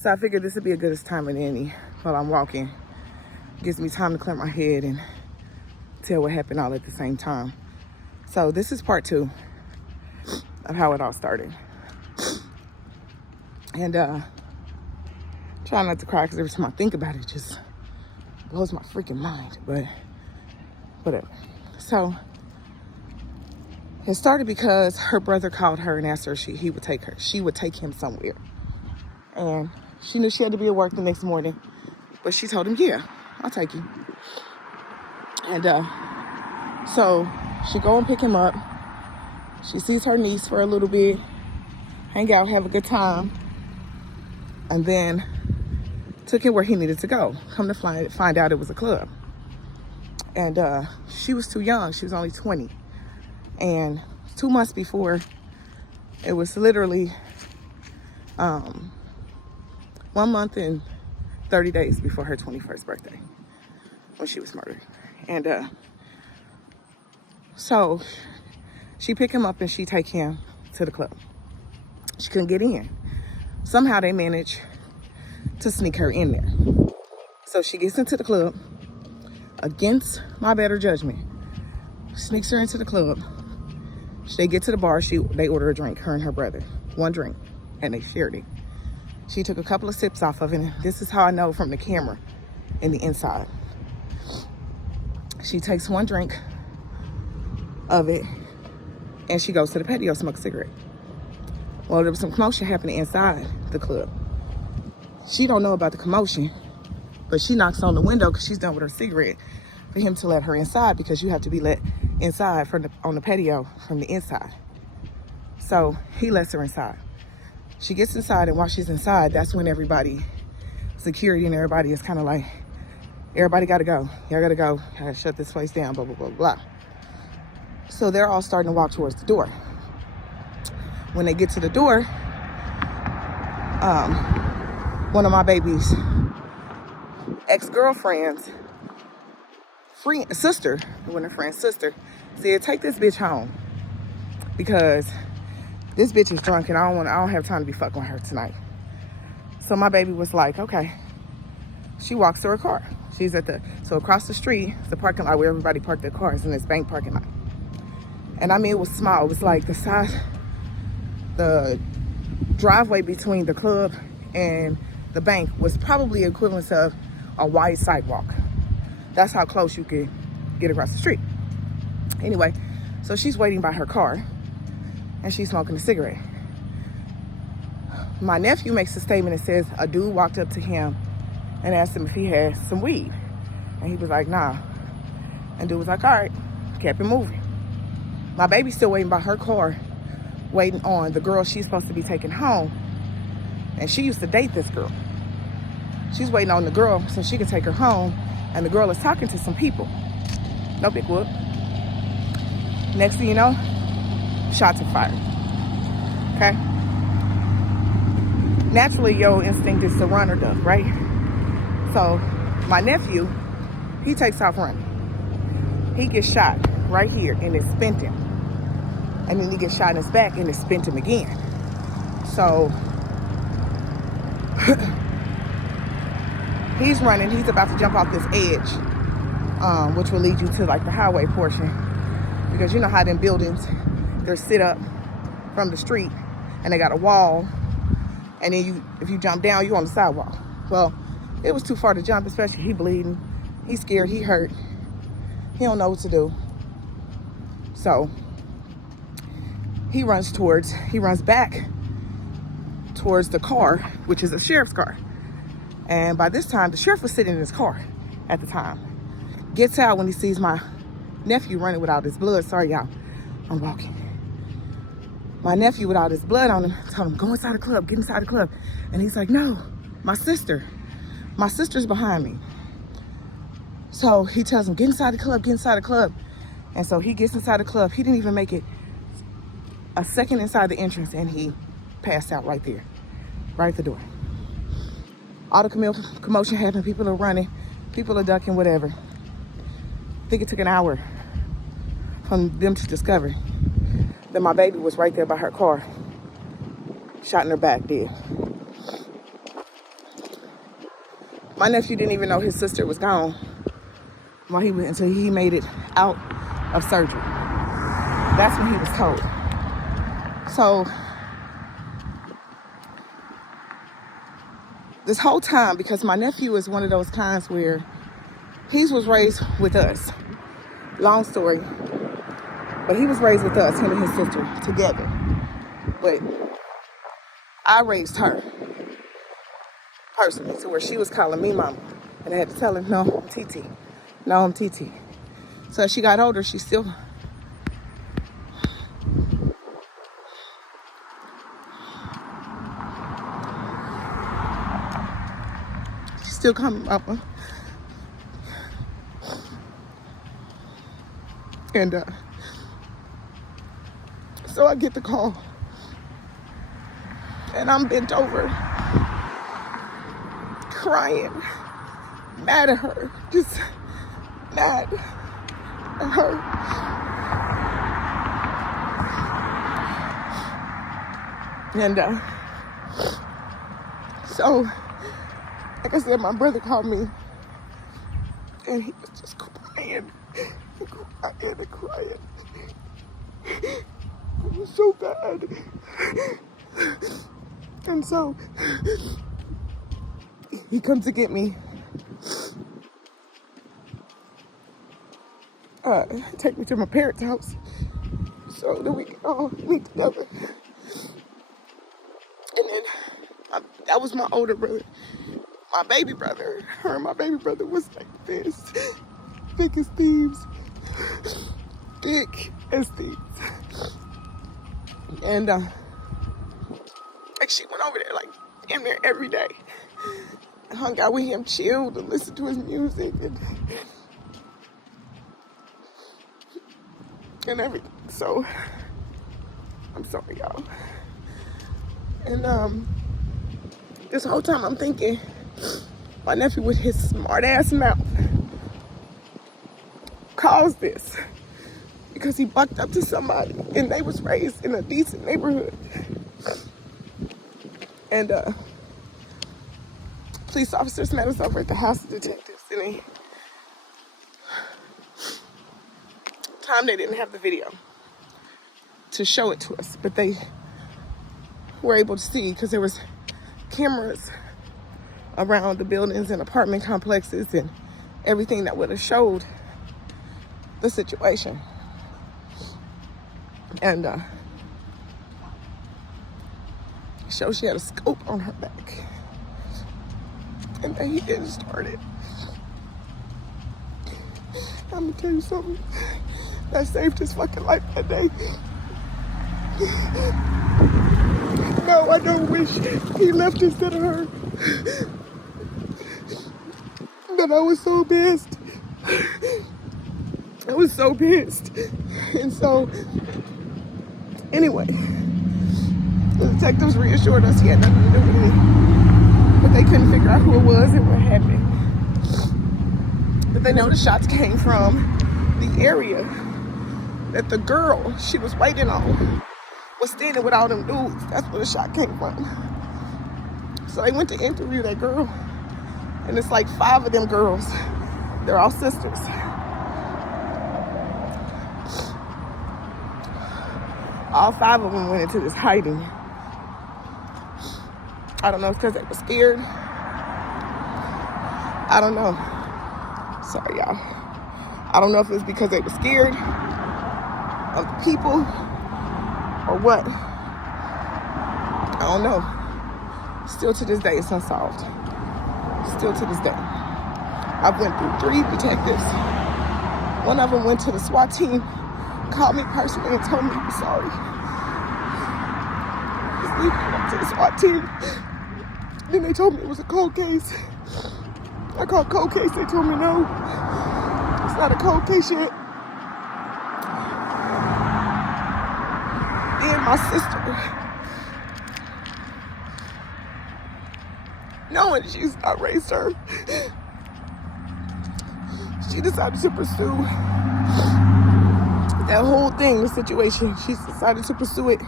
So I figured this would be a good time than any while I'm walking. Gives me time to clear my head and tell what happened all at the same time. So this is part 2 of how it all started. And try not to cry because every time I think about it, it just blows my freaking mind. But whatever. So it started because her brother called her and asked her she would take him somewhere. And she knew she had to be at work the next morning. But she told him, yeah, I'll take you. And so she go and pick him up. She sees her niece for a little bit, hang out, have a good time, and then took him where he needed to go. Come to find out it was a club. And she was too young. She was only 20. And 2 months before, it was literally 1 month and 30 days before her 21st birthday when she was murdered. And so she picked him up and she take him to the club. She couldn't get in. Somehow they managed to sneak her in there. So she gets into the club against my better judgment. Sneaks her into the club. They get to the bar. They order a drink, her and her brother. 1 drink, and they shared it. She took a couple of sips off of it. And this is how I know from the camera in the inside. She takes 1 drink of it and she goes to the patio to smoke a cigarette. Well, there was some commotion happening inside the club. She don't know about the commotion, but she knocks on the window because she's done with her cigarette for him to let her inside, because you have to be let inside on the patio from the inside. So he lets her inside. She gets inside, and while she's inside, that's when security and everybody is kind of like, everybody got to go. Y'all got to go. Gotta shut this place down, blah, blah, blah, blah. So they're all starting to walk towards the door. When they get to the door, one of my baby's ex-girlfriend's sister said, take this bitch home because this bitch is drunk and I don't have time to be fucking with her tonight. So my baby was like, okay. She walks to her car. She's so across the street, the parking lot where everybody parked their cars, in this bank parking lot. And I mean, it was small. It was like the driveway between the club and the bank was probably equivalent of a wide sidewalk. That's how close you could get across the street. Anyway, so she's waiting by her car and she's smoking a cigarette. My nephew makes a statement and says a dude walked up to him and asked him if he had some weed. And he was like, nah. And dude was like, all right, kept it moving. My baby's still waiting by her car, waiting on the girl she's supposed to be taking home. And she used to date this girl. She's waiting on the girl so she can take her home. And the girl is talking to some people. No big whoop. Next thing you know, shots are fired. Okay? Naturally, your instinct is to run or duck, right? So my nephew, he takes off running. He gets shot right here and it spent him. And then he gets shot in his back and it spent him again. So he's running. He's about to jump off this edge, which will lead you to like the highway portion. Because you know how them buildings, they're sit up from the street and they got a wall. And then if you jump down, you're on the sidewalk. Well, it was too far to jump, especially he bleeding. He's scared, he hurt. He don't know what to do. So he runs back towards the car, which is a sheriff's car. And by this time, the sheriff was sitting in his car at the time. Gets out when he sees my nephew running without his blood. Sorry, y'all, I'm walking. My nephew with all this blood on him, told him, go inside the club, get inside the club. And he's like, no, my sister's behind me. So he tells him, get inside the club, get inside the club. And so he gets inside the club. He didn't even make it a second inside the entrance and he passed out right there, right at the door. All the commotion happened, people are running, people are ducking, whatever. I think it took an hour from them to discover that my baby was right there by her car, shot in her back, dead. My nephew didn't even know his sister was gone until he made it out of surgery. That's when he was told. So this whole time, because my nephew is one of those kinds where he was raised with us. Long story. But he was raised with us, him and his sister, together. But I raised her personally, to where she was calling me mama. And I had to tell her, no, I'm TT. No, I'm TT. So as she got older, she still... She still calling me mama. And so I get the call. And I'm bent over, crying, mad at her, just mad at her. And so, like I said, my brother called me, and he was just crying, and crying. It was so bad. And so he comes to get me, take me to my parents' house so that we can all meet together. And then that was my older brother. My baby brother, her and my baby brother was like this, thick as thieves, thick as thieves. And like she went over there like damn near every day. Hung out with him, chilled, and listened to his music and everything. So I'm sorry, y'all. And this whole time I'm thinking, my nephew with his smart ass mouth caused this because he bucked up to somebody and they was raised in a decent neighborhood. And police officers met us over at the house of detectives, and they didn't have the video to show it to us, but they were able to see because there was cameras around the buildings and apartment complexes and everything that would have showed the situation. And showed she had a scope on her back, and that he didn't start it. I'm gonna tell you something that saved his fucking life that day. No, I don't wish he left instead of her. But I was so pissed. I was so pissed. And so, anyway, the detectives reassured us he had nothing to do with it. But they couldn't figure out who it was and what happened. But they know the shots came from the area that the girl she was waiting on was standing with all them dudes. That's where the shot came from. So they went to interview that girl. And it's like 5 of them girls. They're all sisters. All 5 of them went into this hiding. I don't know if it's because they were scared. I don't know. Sorry, y'all. I don't know if it's because they were scared of the people or what. I don't know. Still to this day, it's unsolved. Still to this day. I went through 3 detectives. One of them went to the SWAT team, called me personally and told me he was sorry. Just leaving it up to the SWAT team. Then they told me it was a cold case. I called cold case. They told me no. It's not a cold case yet. Then my sister, knowing she's not raised her, she decided to pursue that whole thing, the situation. She decided to pursue it.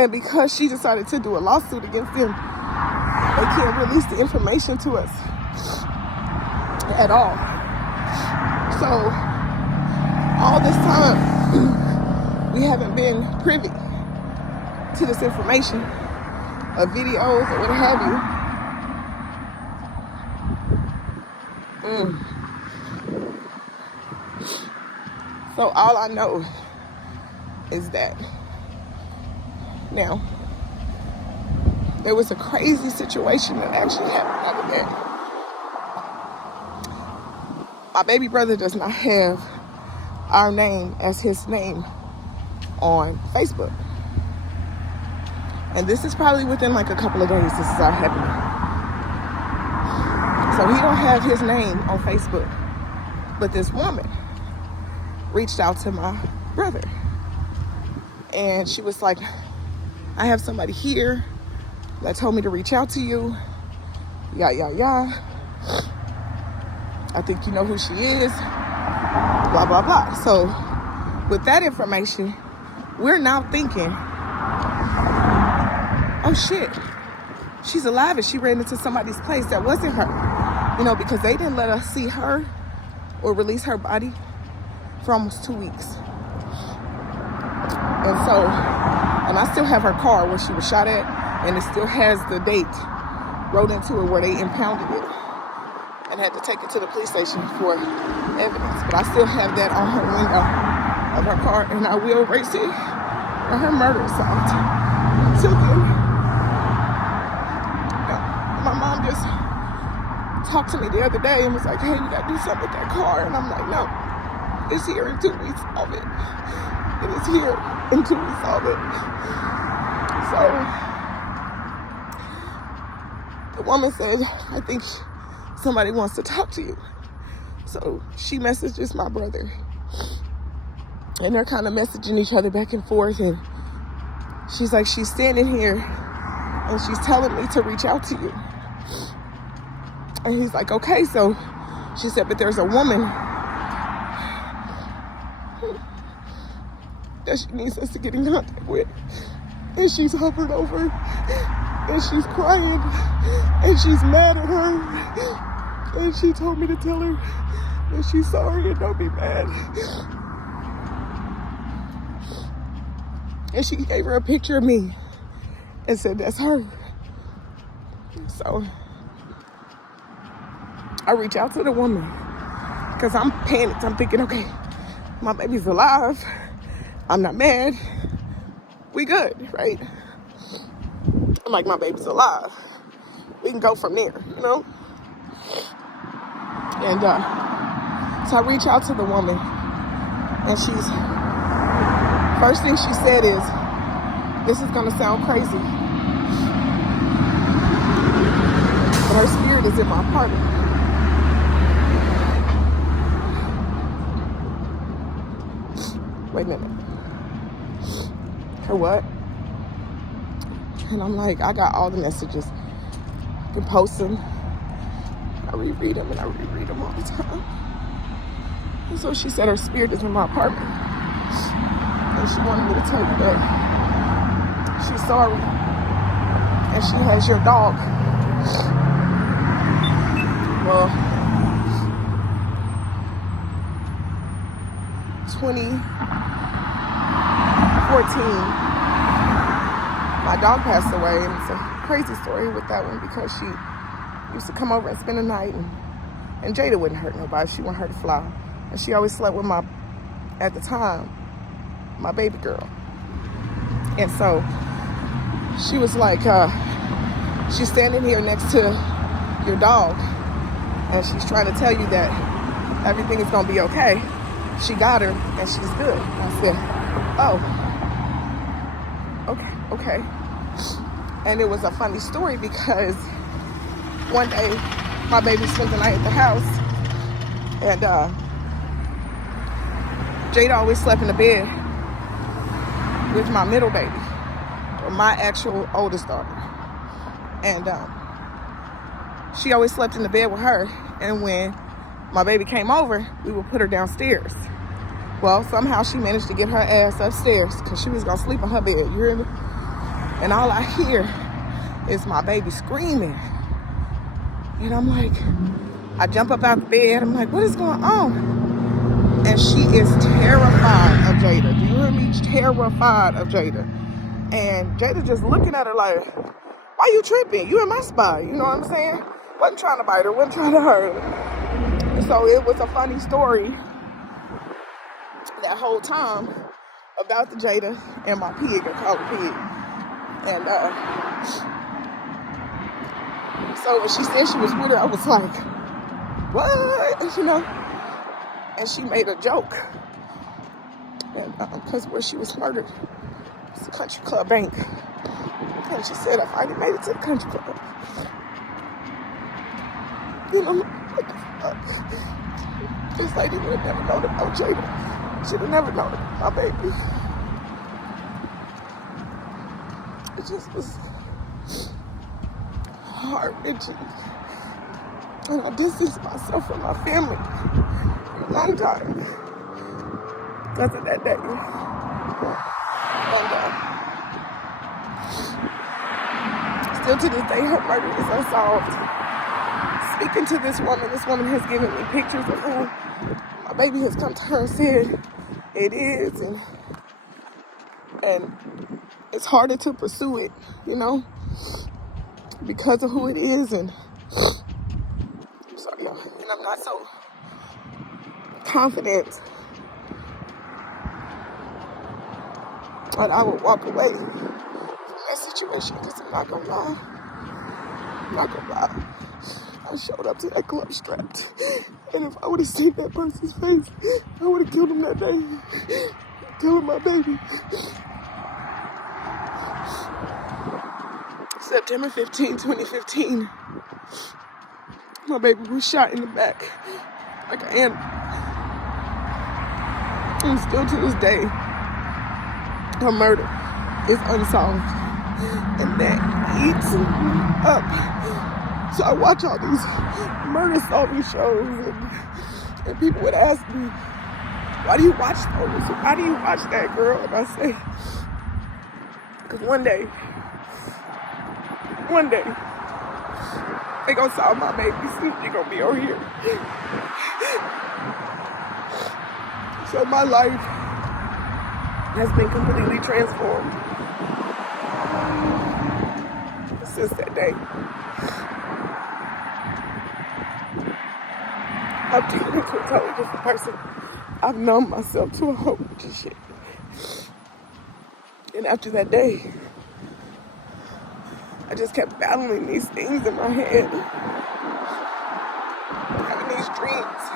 And because she decided to do a lawsuit against them, they can't release the information to us at all. So all this time, we haven't been privy to this information of videos or what have you. So all I know is that now there was a crazy situation that actually happened the other day. My baby brother does not have our name as his name on Facebook. And this is probably within like a couple of days this is all happening. So he don't have his name on Facebook. But this woman reached out to my brother. And she was like, I have somebody here that told me to reach out to you. Yeah. I think you know who she is. Blah, blah, blah. So with that information, we're now thinking, oh shit, she's alive and she ran into somebody's place that wasn't her. You know, because they didn't let us see her or release her body for almost 2 weeks. And I still have her car where she was shot at, and it still has the date wrote into it where they impounded it and had to take it to the police station for evidence. But I still have that on her window of her car, and I will race it on her murder assault. Until then, my mom just talked to me the other day and was like, hey, we gotta do something with that car. And I'm like, no, it's here until we solve it. It is here until we solve it. So the woman said, I think somebody wants to talk to you. So she messages my brother. And they're kind of messaging each other back and forth. And she's like, she's standing here and she's telling me to reach out to you. And he's like, okay. So she said, but there's a woman that she needs us to get in contact with. And she's hovered over and she's crying and she's mad at her. And she told me to tell her that she's sorry and don't be mad. And she gave her a picture of me and said, that's her. So I reach out to the woman because I'm panicked. I'm thinking, okay, my baby's alive. I'm not mad. We good, right? I'm like, my baby's alive. We can go from there, you know? And so I reach out to the woman, and first thing she said is, this is gonna sound crazy, but her spirit is in my apartment. Wait a minute. Her what? And I'm like, I got all the messages. I can post them. I reread them and I reread them all the time. And so she said her spirit is in my apartment. And she wanted me to tell you that she's sorry. And she has your dog. Well, 2014, my dog passed away, and it's a crazy story with that one because she used to come over and spend the night, and Jada wouldn't hurt nobody. She wouldn't hurt a fly. And she always slept with at the time, my baby girl. And so she was like, she's standing here next to your dog, and she's trying to tell you that everything is gonna be okay. She got her, and she's good. I said, oh, okay. And it was a funny story because one day my baby spent the night at the house, and Jada always slept in the bed with my middle baby, or my actual oldest daughter. And she always slept in the bed with her, and when my baby came over, we would put her downstairs. Well, somehow she managed to get her ass upstairs because she was gonna sleep in her bed, you hear me? And all I hear is my baby screaming. And I'm like, I jump up out the bed. I'm like, what is going on? And she is terrified of Jada. Do you hear me? Terrified of Jada. And Jada just looking at her like, why you tripping? You in my spot. You know what I'm saying? Wasn't trying to bite her. Wasn't trying to hurt her. So it was a funny story that whole time about the Jada and my pig. I call her pig. And so when she said she was with her, I was like, what? You know? And she made a joke. And because where she was murdered, it's a country club bank. And she said, if I hadn't made it to the country club, you know, what the fuck? This lady would have never known about Jada. She'd have never known about my baby. It just was heart-wrenching. And I distanced myself from my family for a long time because of that day. And still to this day, her murder is unsolved. Speaking to this woman has given me pictures of who my baby has come to her and said it is, and it's harder to pursue it, you know, because of who it is. And I'm sorry, y'all, and I'm not so confident that I would walk away from that situation, because I'm not gonna lie. I showed up to that club strapped, and if I would have seen that person's face, I would have killed him that day. Killing my baby. September 15, 2015, my baby was shot in the back like an animal. And still to this day, her murder is unsolved. And that eats me up. So I watch all these murder solving shows, and people would ask me, why do you watch those? Why do you watch that, girl? And I say, because one day, they gonna solve my baby. Soon they gonna be over here. So my life has been completely transformed since that day. I've turned into a totally different person. I've numbed myself to a whole bunch of shit. And after that day, I just kept battling these things in my head, having these dreams.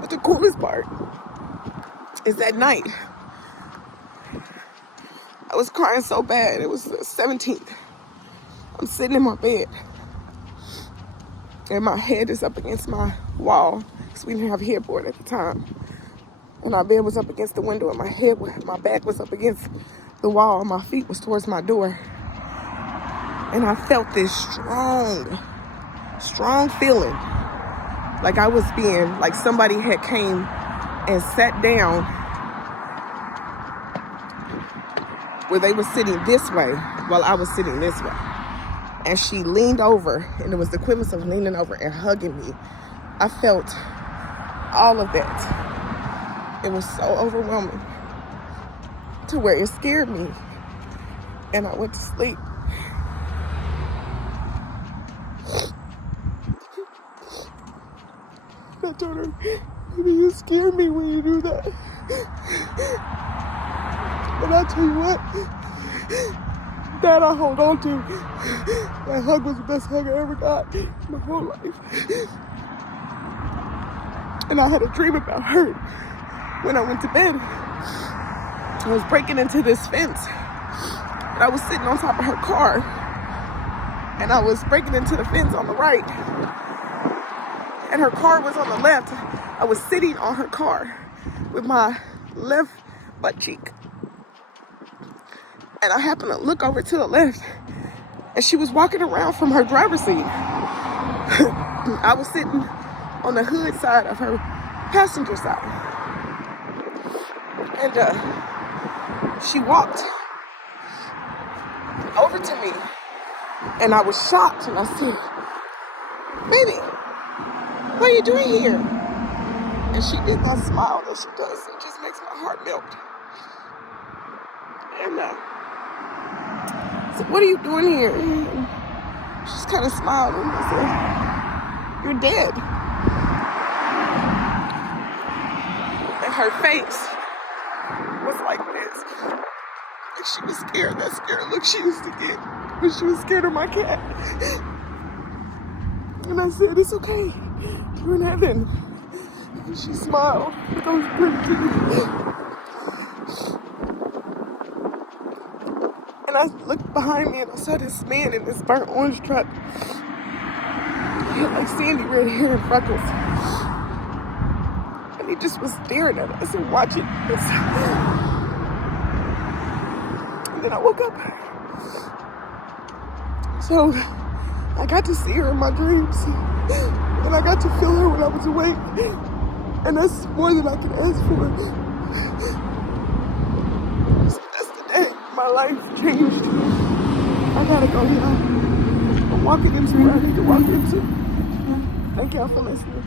But the coolest part is that night, I was crying so bad. It was the 17th. I'm sitting in my bed, and my head is up against my wall, because we didn't have a headboard at the time. And our bed was up against the window, and my back was up against the wall, and my feet was towards my door. And I felt this strong feeling, like I was being, like somebody had came and sat down where they were sitting this way while I was sitting this way. And she leaned over, and it was the equivalent of leaning over and hugging me. I felt all of that. It was so overwhelming to where it scared me. And I went to sleep. I told her, baby, you scare me when you do that. But I'll tell you what, that I hold on to. That hug was the best hug I ever got in my whole life. And I had a dream about her when I went to bed. I was breaking into this fence, and I was sitting on top of her car, and I was breaking into the fence on the right, and her car was on the left. I was sitting on her car with my left butt cheek, and I happened to look over to the left, and she was walking around from her driver's seat. I was sitting on the hood side of her passenger side, and she walked over over to me. And I was shocked, and I said, baby, what are you doing here? And she did that smile that she does. It just makes my heart melt. And I said, what are you doing here? And she just kind of smiled, and I said, you're dead. And her face was like this. Like she was scared. That scared look she used to get when she was scared of my cat. And I said, it's okay. You're in heaven. And she smiled with those pretty teeth. And I looked behind me and I saw this man in this burnt orange truck. He had like sandy red hair and freckles. And he just was staring at us and watching us. And then I woke up. So I got to see her in my dreams. And I got to feel her when I was awake. And that's more than I could ask for. So that's the day my life changed. I gotta go now. I'm walking into where I need to walk into. Thank y'all for listening.